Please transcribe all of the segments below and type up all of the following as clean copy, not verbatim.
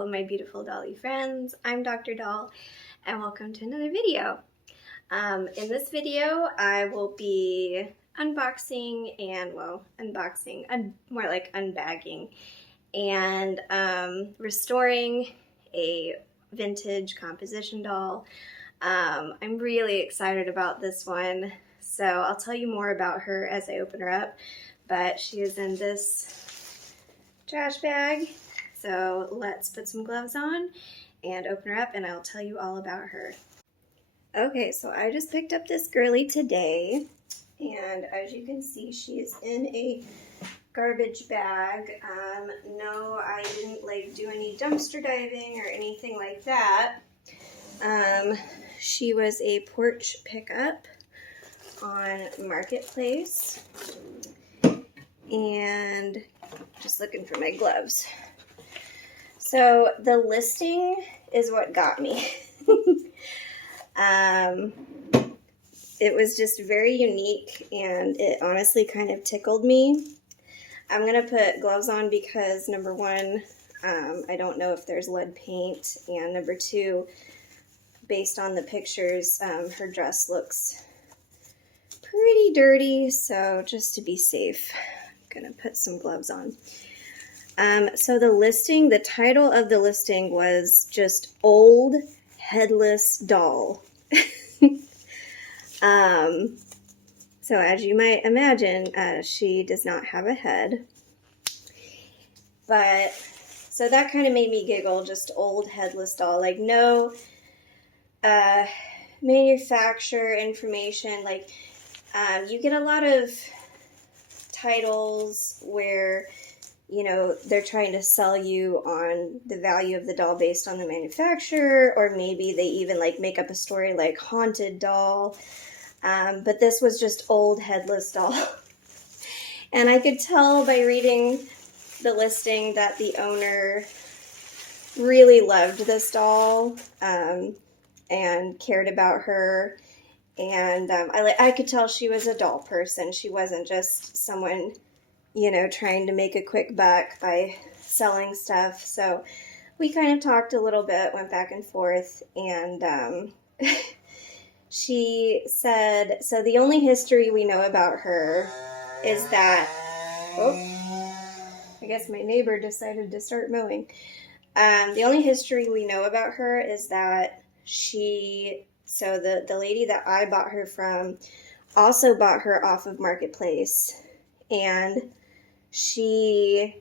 all of my beautiful dolly friends. I'm Dr. Doll and welcome to another video. In this video I will be unboxing and, well, more like unbagging and restoring a vintage composition doll. I'm really excited about this one, so I'll tell you more about her as I open her up, but she is in this trash bag. So let's put some gloves on and open her up and I'll tell you all about her. Okay, so I just picked up this girly today, and as you can see, she is in a garbage bag. No, I didn't do any dumpster diving or anything like that. She was a porch pickup on Marketplace, and just looking for my gloves. So the listing is what got me. It was just very unique and it honestly kind of tickled me. I'm going to put gloves on because number one, I don't know if there's lead paint, and number two, based on the pictures, her dress looks pretty dirty, so just to be safe, I'm going to put some gloves on. So the title of the listing was just Old Headless Doll. So as you might imagine, she does not have a head. But, so that kind of made me giggle, just old headless doll. Like, no manufacturer information. Like, you get a lot of titles where, you know, they're trying to sell you on the value of the doll based on the manufacturer, or maybe they even make up a story like haunted doll. But this was just old headless doll. And I could tell by reading the listing that the owner really loved this doll and cared about her. And I could tell she was a doll person. She wasn't just someone, you know, trying to make a quick buck by selling stuff. So we kind of talked a little bit, went back and forth, and she said, so the only history we know about her is that, oh, I guess my neighbor decided to start mowing. The only history we know about her is that so the lady that I bought her from also bought her off of Marketplace, and she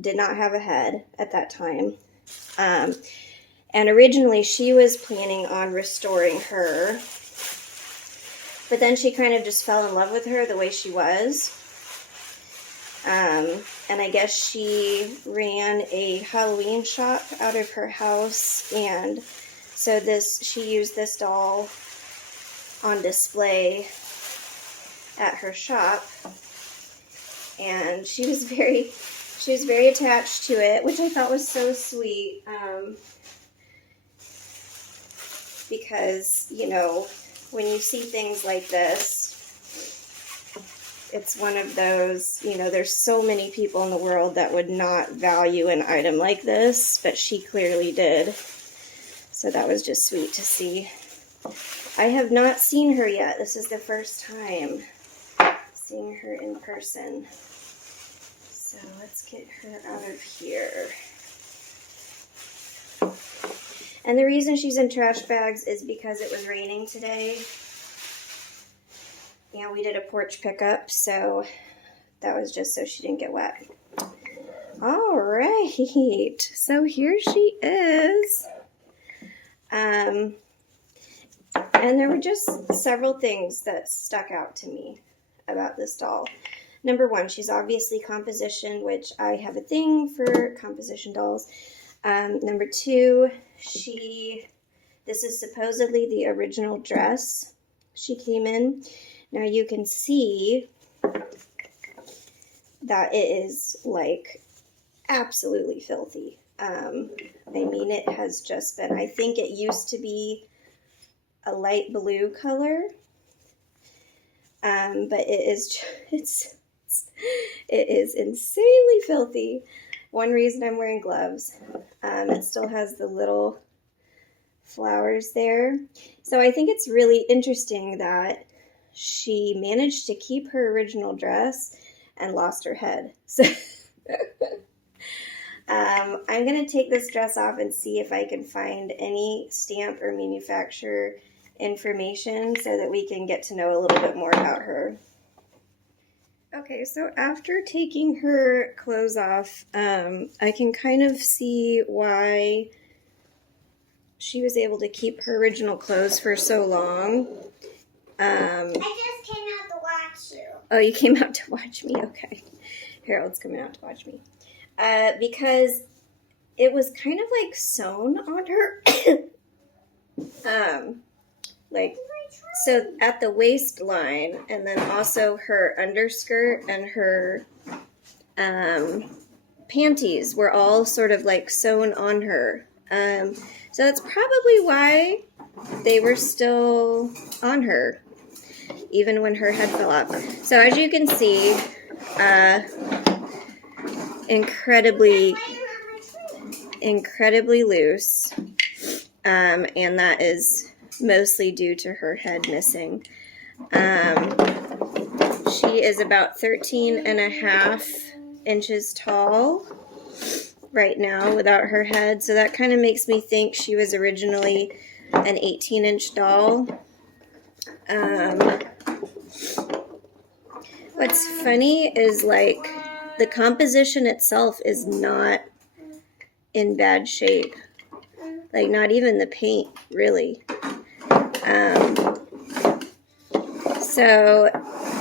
did not have a head at that time. And originally she was planning on restoring her, but then she kind of just fell in love with her the way she was. And I guess she ran a Halloween shop out of her house, and so she used this doll on display at her shop. And she was very attached to it, which I thought was so sweet, because, you know, when you see things like this, it's one of those, you know, there's so many people in the world that would not value an item like this, but she clearly did. So that was just sweet to see. I have not seen her yet. This is the first time seeing her in person. So let's get her out of here. And the reason she's in trash bags is because it was raining today. And we did a porch pickup, so that was just so she didn't get wet. All right, so here she is. And there were just several things that stuck out to me about this doll. Number one, she's obviously composition, which I have a thing for composition dolls. Number two, this is supposedly the original dress she came in. Now you can see that it is absolutely filthy. I mean, it has just been, I think it used to be a light blue color, but it is insanely filthy. one reason I'm wearing gloves. It still has the little flowers there. So I think it's really interesting that she managed to keep her original dress and lost her head. So I'm going to take this dress off and see if I can find any stamp or manufacturer information so that we can get to know a little bit more about her. Okay, so after taking her clothes off, I can kind of see why she was able to keep her original clothes for so long. I just came out to watch you. Oh, you came out to watch me? Okay. Harold's coming out to watch me. Because it was kind of like sewn on her. So at the waistline, and then also her underskirt and her panties were all sort of like sewn on her. So that's probably why they were still on her, even when her head fell off. So as you can see, incredibly loose, and that is mostly due to her head missing. She is about 13.5 inches tall right now without her head, so that kind of makes me think she was originally an 18-inch doll. What's funny is like the composition itself is not in bad shape, like not even the paint really. So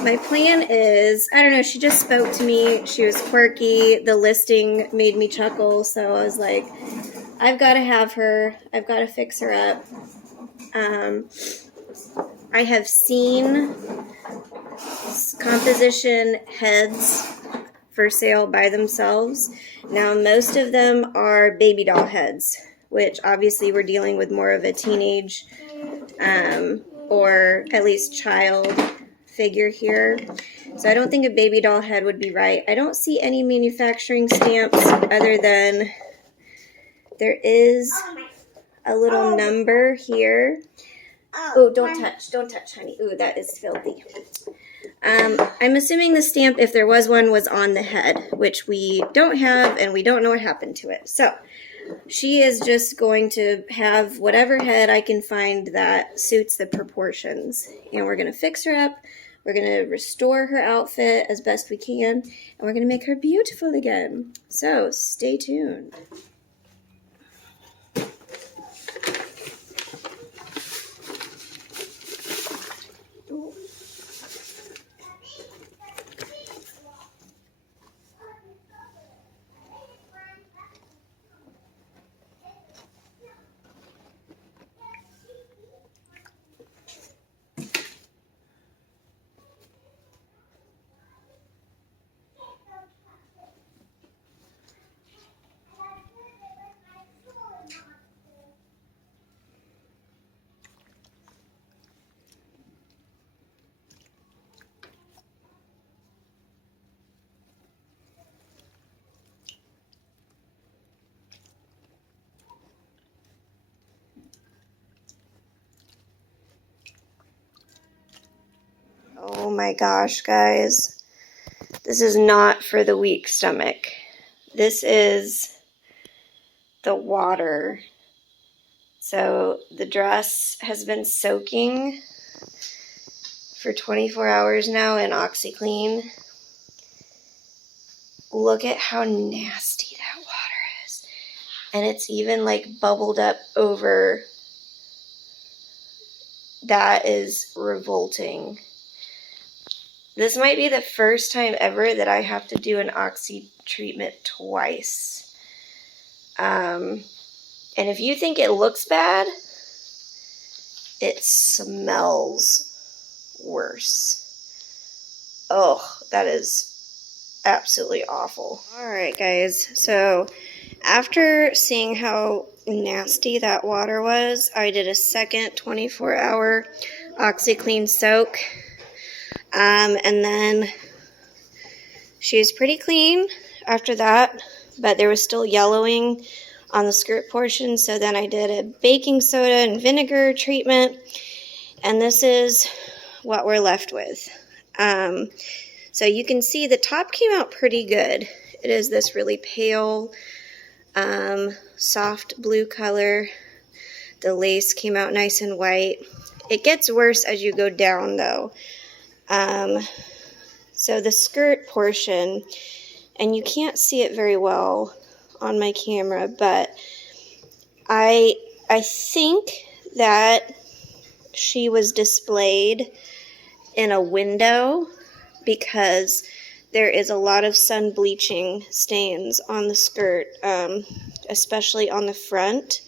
my plan is, I don't know, she just spoke to me. She was quirky. The listing made me chuckle. So I was like, I've got to have her. I've got to fix her up. I have seen composition heads for sale by themselves. Now, most of them are baby doll heads, which obviously we're dealing with more of a teenage or at least child figure here. So I don't think a baby doll head would be right. I don't see any manufacturing stamps other than there is a little number here. Oh, don't touch, honey. Ooh, that is filthy. I'm assuming the stamp, if there was one, was on the head, which we don't have, and we don't know what happened to it. So she is just going to have whatever head I can find that suits the proportions. And we're going to fix her up. We're going to restore her outfit as best we can. And we're going to make her beautiful again. So stay tuned. Oh my gosh, guys. This is not for the weak stomach. This is the water. So the dress has been soaking for 24 hours now in OxyClean. Look at how nasty that water is. And it's even like bubbled up over. That is revolting. This might be the first time ever that I have to do an oxy treatment twice. And if you think it looks bad, it smells worse. Oh, that is absolutely awful. All right, guys. So after seeing how nasty that water was, I did a second 24-hour OxyClean soak. And then she's pretty clean after that. but there was still yellowing on the skirt portion. So then I did a baking soda and vinegar treatment, and this is what we're left with. So you can see the top came out pretty good. It is this really pale, soft blue color. The lace came out nice and white. It gets worse as you go down though. So the skirt portion, and you can't see it very well on my camera, but I think that she was displayed in a window because there is a lot of sun bleaching stains on the skirt, especially on the front.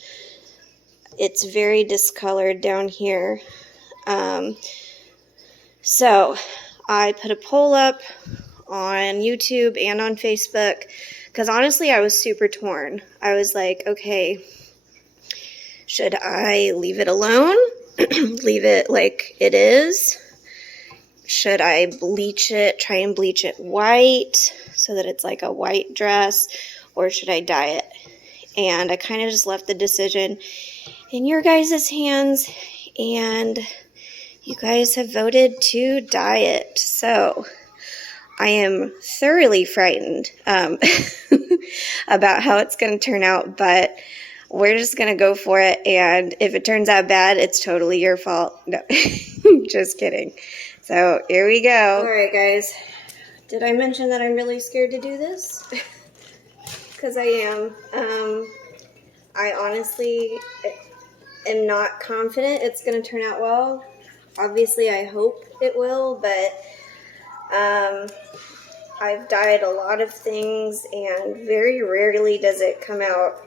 It's very discolored down here. So I put a poll up on YouTube and on Facebook because honestly I was super torn. I was like, okay, should I leave it alone? Leave it like it is? Should I bleach it, try and bleach it white so that it's like a white dress, or should I dye it? And I kind of just left the decision in your guys' hands, and you guys have voted to dye it. So I am thoroughly frightened about how it's going to turn out, but we're just going to go for it, and if it turns out bad, it's totally your fault. No, just kidding. So here we go. All right, guys. Did I mention that I'm really scared to do this? Because I am. I honestly am not confident it's going to turn out well. Obviously, I hope it will, but I've dyed a lot of things, and very rarely does it come out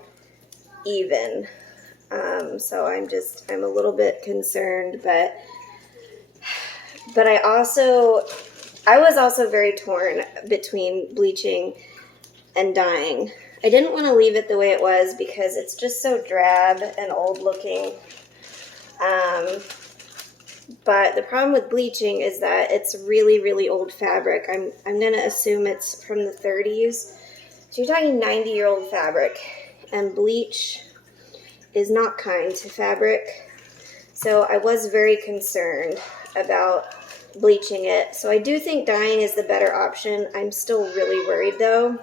even. So I'm a little bit concerned, but I was also very torn between bleaching and dyeing. I didn't want to leave it the way it was because it's just so drab and old looking. But the problem with bleaching is that it's really, really old fabric. I'm going to assume it's from the 30s. So you're talking 90-year-old fabric, and bleach is not kind to fabric. So I was very concerned about bleaching it. So I do think dyeing is the better option. I'm still really worried though.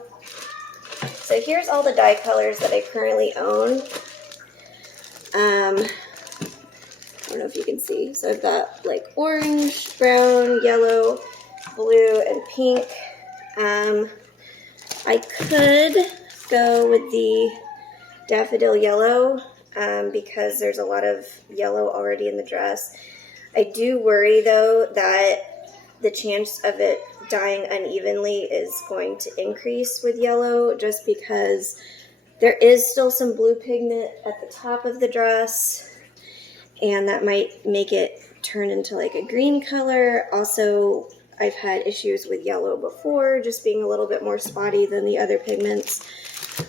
So here's all the dye colors that I currently own. I don't know if you can see. So I've got like orange, brown, yellow, blue, and pink. I could go with the daffodil yellow because there's a lot of yellow already in the dress. I do worry though that the chance of it dyeing unevenly is going to increase with yellow just because there is still some blue pigment at the top of the dress, and that might make it turn into like a green color. Also, I've had issues with yellow before, just being a little bit more spotty than the other pigments.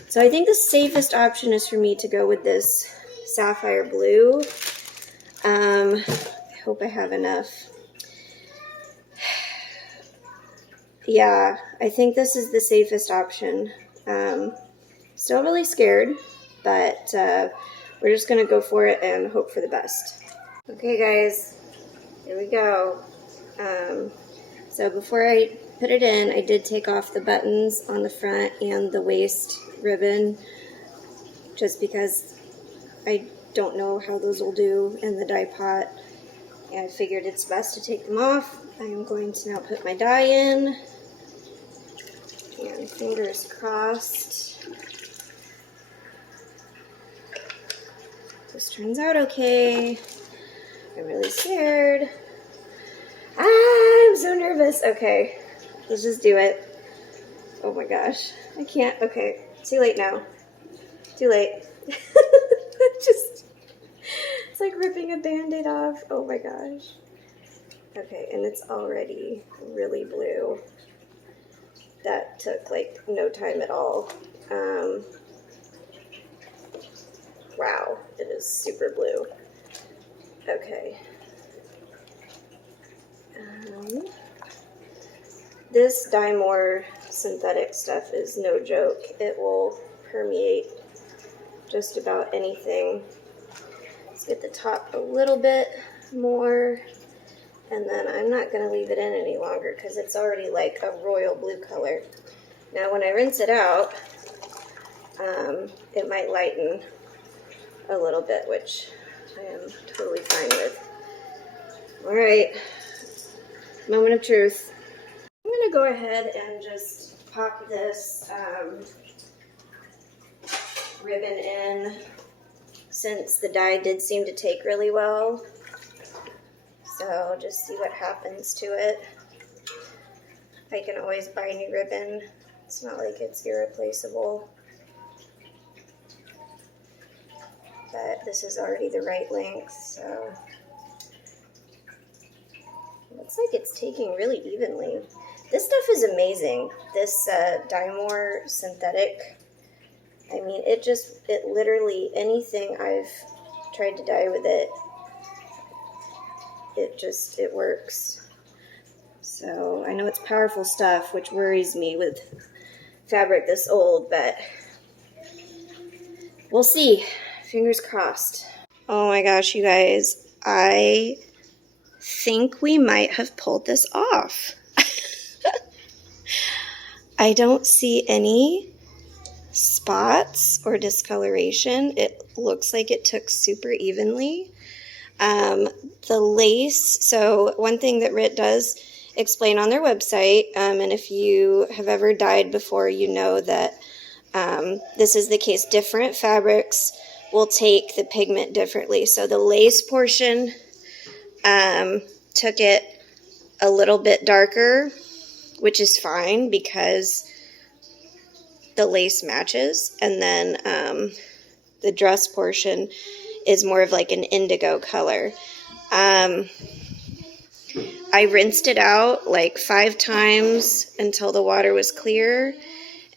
So I think the safest option is for me to go with this sapphire blue. I hope I have enough. Yeah, I think this is the safest option. Still really scared, but we're just going to go for it and hope for the best. Okay, guys, here we go. So before I put it in, I did take off the buttons on the front and the waist ribbon, just because I don't know how those will do in the dye pot. And I figured it's best to take them off. I am going to now put my dye in. And fingers crossed. This turns out okay. I'm really scared. I'm so nervous. Okay, let's just do it. Oh my gosh. I can't. Okay, too late now. Too late. It's like ripping a band-aid off. Oh my gosh. Okay, and it's already really blue. That took like no time at all. Wow, it is super blue. Okay. This Dye More synthetic stuff is no joke. It will permeate just about anything. Let's get the top a little bit more, and then I'm not going to leave it in any longer because it's already like a royal blue color. Now when I rinse it out, it might lighten a little bit, which I am totally fine with. Alright, moment of truth. I'm going to go ahead and just pop this ribbon in, since the dye did seem to take really well. So just see what happens to it. I can always buy new ribbon. It's not like it's irreplaceable. But this is already the right length, so it looks like it's taking really evenly. This stuff is amazing. This Dymore synthetic, I mean, it literally, anything I've tried to dye with it, it works. So I know it's powerful stuff, which worries me with fabric this old, but we'll see. Fingers crossed. Oh my gosh, you guys, I think we might have pulled this off. I don't see any spots or discoloration. It looks like it took super evenly. The lace, so one thing that RIT does explain on their website, and if you have ever dyed before, you know that this is the case. Different fabrics will take the pigment differently. So the lace portion took it a little bit darker, which is fine because the lace matches. And then the dress portion is more of like an indigo color. I rinsed it out like 5 times until the water was clear.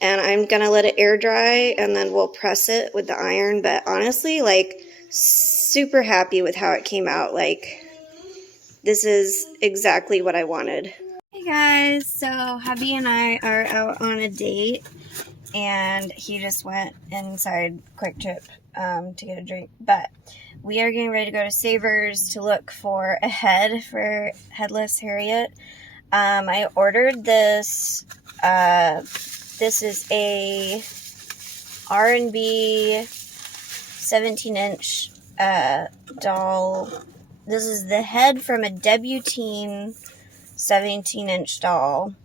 And I'm going to let it air dry, and then we'll press it with the iron. But honestly, like, super happy with how it came out. Like, this is exactly what I wanted. Hey guys, so hubby and I are out on a date, and he just went inside Quick Trip to get a drink. But we are getting ready to go to Savers to look for a head for Headless Harriet. I ordered this. This is a R&B 17-inch doll. This is the head from a Debutine 17-inch doll.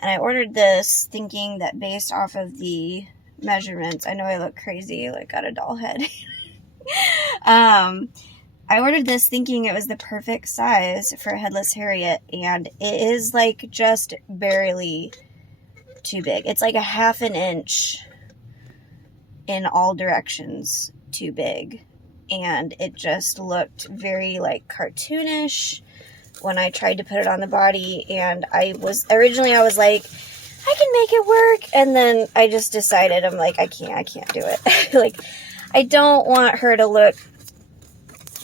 And I ordered this thinking that based off of the measurements, I know I look crazy, like got a doll head. I ordered this thinking it was the perfect size for a Headless Harriet, and it is like just barely too big. It's like a 1/2 inch in all directions too big, and it just looked very like cartoonish when I tried to put it on the body. And I was like, I can make it work, and then I just decided, I'm like, I can't do it. Like, I don't want her to look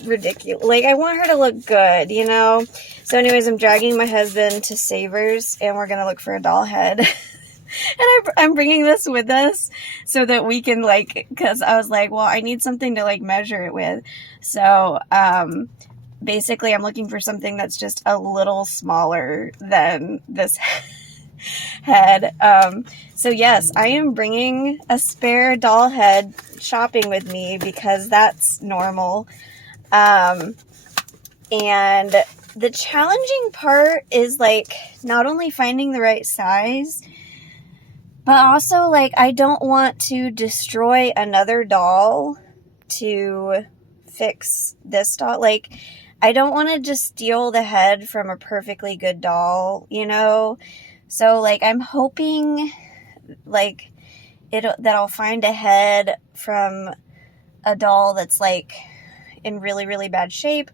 ridiculous. Like, I want her to look good, you know? So anyways, I'm dragging my husband to Savers, and we're gonna look for a doll head. And I'm bringing this with us so that we can, like, because I was like, well, I need something to, like, measure it with. So, basically, I'm looking for something that's just a little smaller than this head. So, yes, I am bringing a spare doll head shopping with me because that's normal. And the challenging part is, like, not only finding the right size, but also, like, I don't want to destroy another doll to fix this doll. Like, I don't want to just steal the head from a perfectly good doll, you know? So, like, I'm hoping, like, that I'll find a head from a doll that's, like, in really, really bad shape,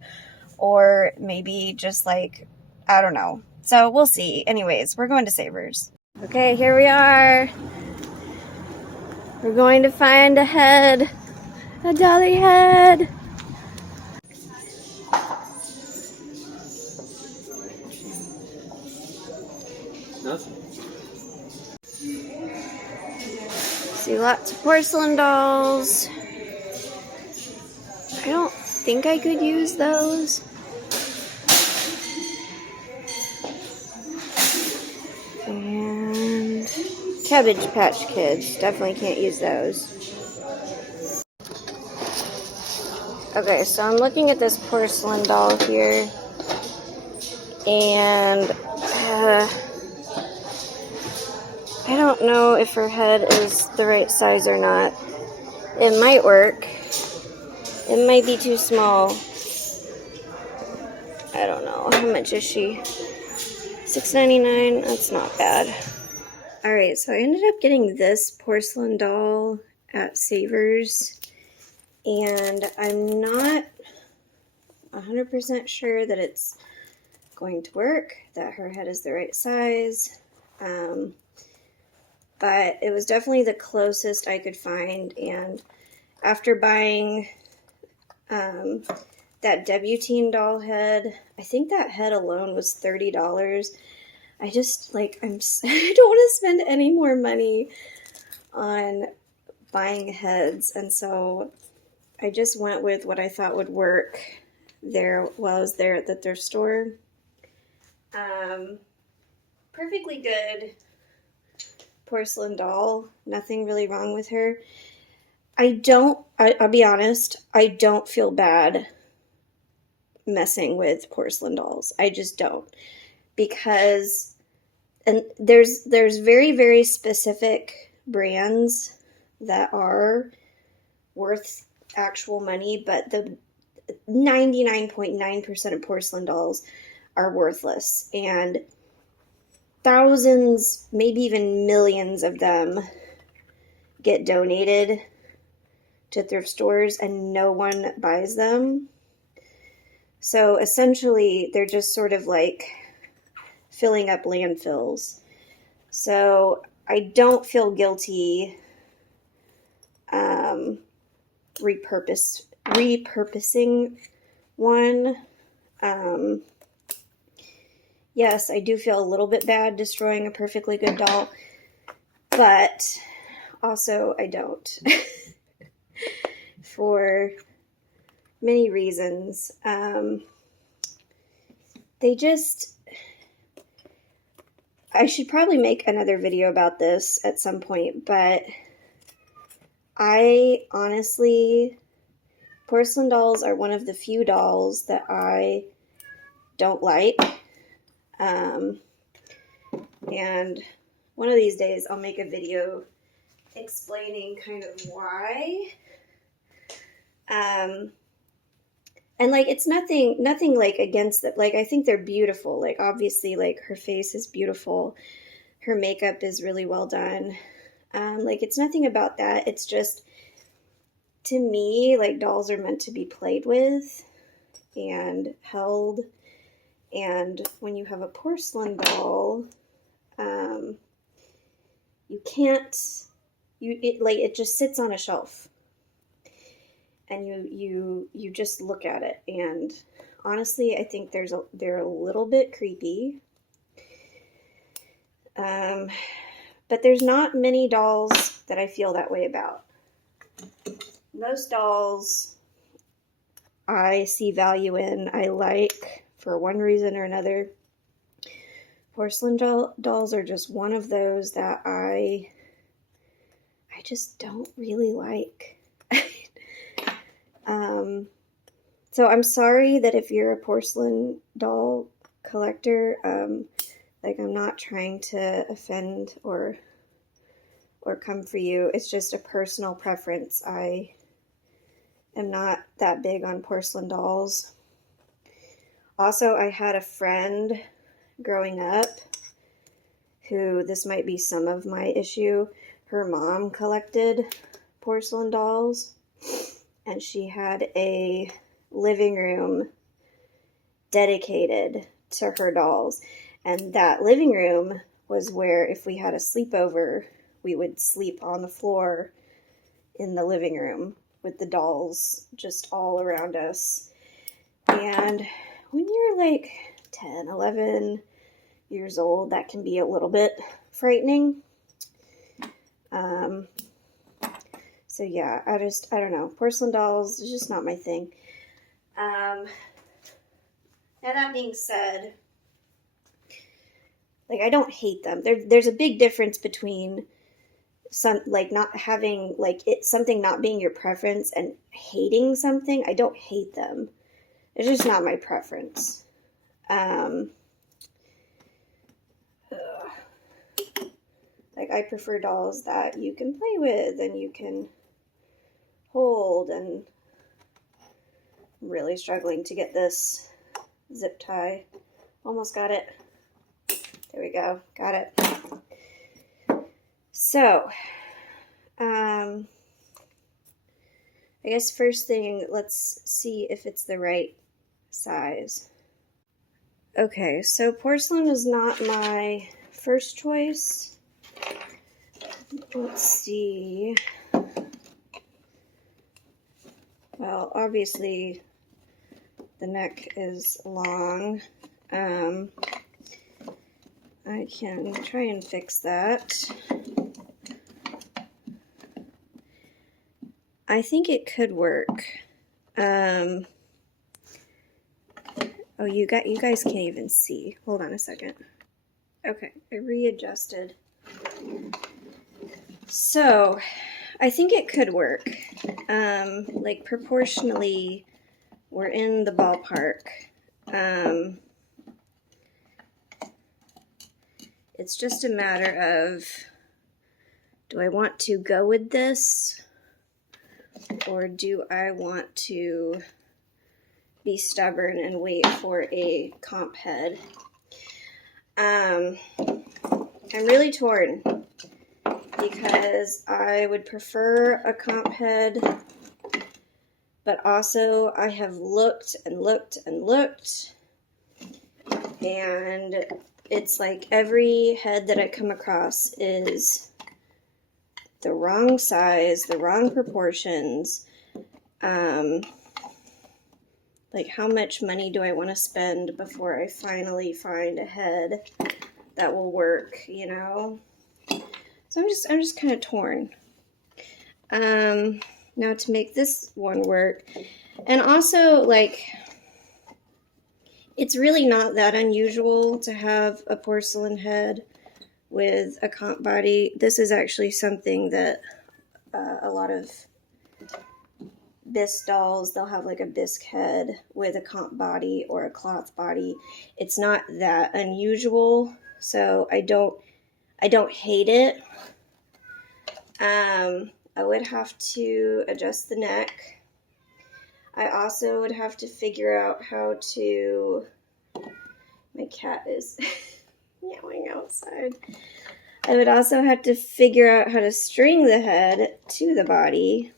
or maybe just, like, I don't know. So, we'll see. Anyways, we're going to Savers. Okay, here we are. We're going to find a head. A dolly head. Nothing. See lots of porcelain dolls. I don't think I could use those. And Cabbage Patch Kids. Definitely can't use those. Okay, so I'm looking at this porcelain doll here. And I don't know if her head is the right size or not. It might work. It might be too small. I don't know. How much is she? $6.99? That's not bad. Alright, so I ended up getting this porcelain doll at Savers. And I'm not 100% sure that it's going to work, that her head is the right size. But it was definitely the closest I could find. And after buying that Debutine doll head, I think that head alone was $30. I just, I don't want to spend any more money on buying heads. And so I just went with what I thought would work there while I was there at the thrift store. Perfectly good porcelain doll. Nothing really wrong with her. I'll be honest, I don't feel bad messing with porcelain dolls. I just don't. Because, and there's very, very specific brands that are worth actual money, but the 99.9% of porcelain dolls are worthless. And thousands, maybe even millions of them get donated to thrift stores and no one buys them. So essentially, they're just sort of like filling up landfills. So I don't feel guilty repurposing one. Yes, I do feel a little bit bad destroying a perfectly good doll, but also I don't. For many reasons. I should probably make another video about this at some point, but I honestly, porcelain dolls are one of the few dolls that I don't like. And one of these days I'll make a video explaining kind of why. And it's nothing against it. I think they're beautiful. Obviously, her face is beautiful. Her makeup is really well done. It's nothing about that. It's just, to me, dolls are meant to be played with and held. And when you have a porcelain doll, you can't, it just sits on a shelf. And you just look at it, and honestly, I think they're a little bit creepy. But there's not many dolls that I feel that way about. Most dolls I see value in, I like for one reason or another. Porcelain dolls are just one of those that I just don't really like. So I'm sorry that if you're a porcelain doll collector, I'm not trying to offend or come for you. It's just a personal preference. I am not that big on porcelain dolls. Also, I had a friend growing up who, this might be some of my issue, her mom collected porcelain dolls. And she had a living room dedicated to her dolls. And that living room was where, if we had a sleepover, we would sleep on the floor in the living room with the dolls just all around us. And when you're 10, 11 years old, that can be a little bit frightening. So yeah, I don't know. Porcelain dolls is just not my thing. Now that being said, like, I don't hate them. There's a big difference between not having, something not being your preference and hating something. I don't hate them. It's just not my preference. Like, I prefer dolls that you can play with and you can hold, and I'm really struggling to get this zip tie. Almost got it. There we go. Got it. So, I guess first thing, let's see if it's the right size. Okay, so porcelain is not my first choice. Let's see. Well, obviously the neck is long. I can try and fix that. I think it could work. Oh, you guys can't even see. Hold on a second. Okay, I readjusted. So, I think it could work. Like, proportionally, we're in the ballpark. It's just a matter of, do I want to go with this, or do I want to be stubborn and wait for a comp head? I'm really torn, because I would prefer a comp head, but also I have looked and looked and looked, and it's like every head that I come across is the wrong size, the wrong proportions. Like, how much money do I want to spend before I finally find a head that will work, you know? So I'm just kind of torn. Now to make this one work, and also, like, it's really not that unusual to have a porcelain head with a comp body. This is actually something that a lot of bisque dolls, they'll have like a bisque head with a comp body or a cloth body. It's not that unusual, so I don't hate it. I would have to adjust the neck. I also would have to figure out how to, my cat is meowing outside. I would also have to figure out how to string the head to the body.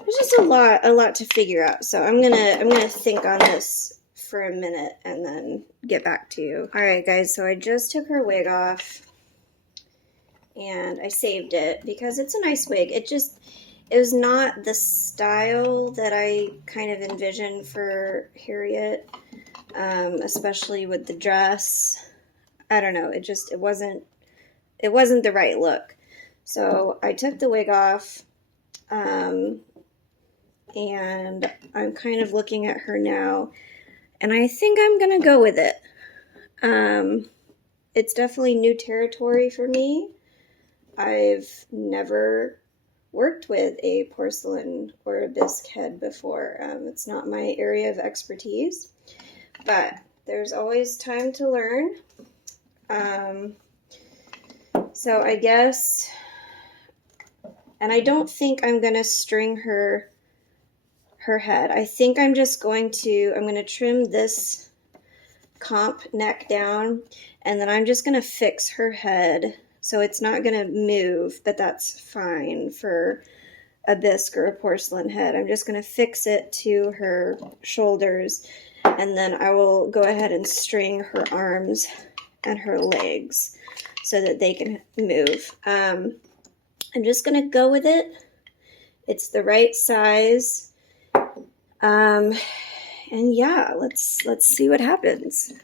There's just a lot to figure out. So I'm gonna think on this for a minute and then get back to you. All right, guys. So I just took her wig off, and I saved it because it's a nice wig. It was not the style that I kind of envisioned for Harriet, especially with the dress. I don't know. It wasn't the right look. So I took the wig off, and I'm kind of looking at her now, and I think I'm gonna go with it. It's definitely new territory for me. I've never worked with a porcelain or a bisque head before. It's not my area of expertise, but there's always time to learn. So I guess, and I don't think I'm gonna string her head. I think I'm going to trim this comp neck down, and then I'm just gonna fix her head. So it's not going to move, but that's fine for a bisque or a porcelain head. I'm just going to fix it to her shoulders, and then I will go ahead and string her arms and her legs so that they can move. I'm just going to go with it. It's the right size. And yeah, let's see what happens.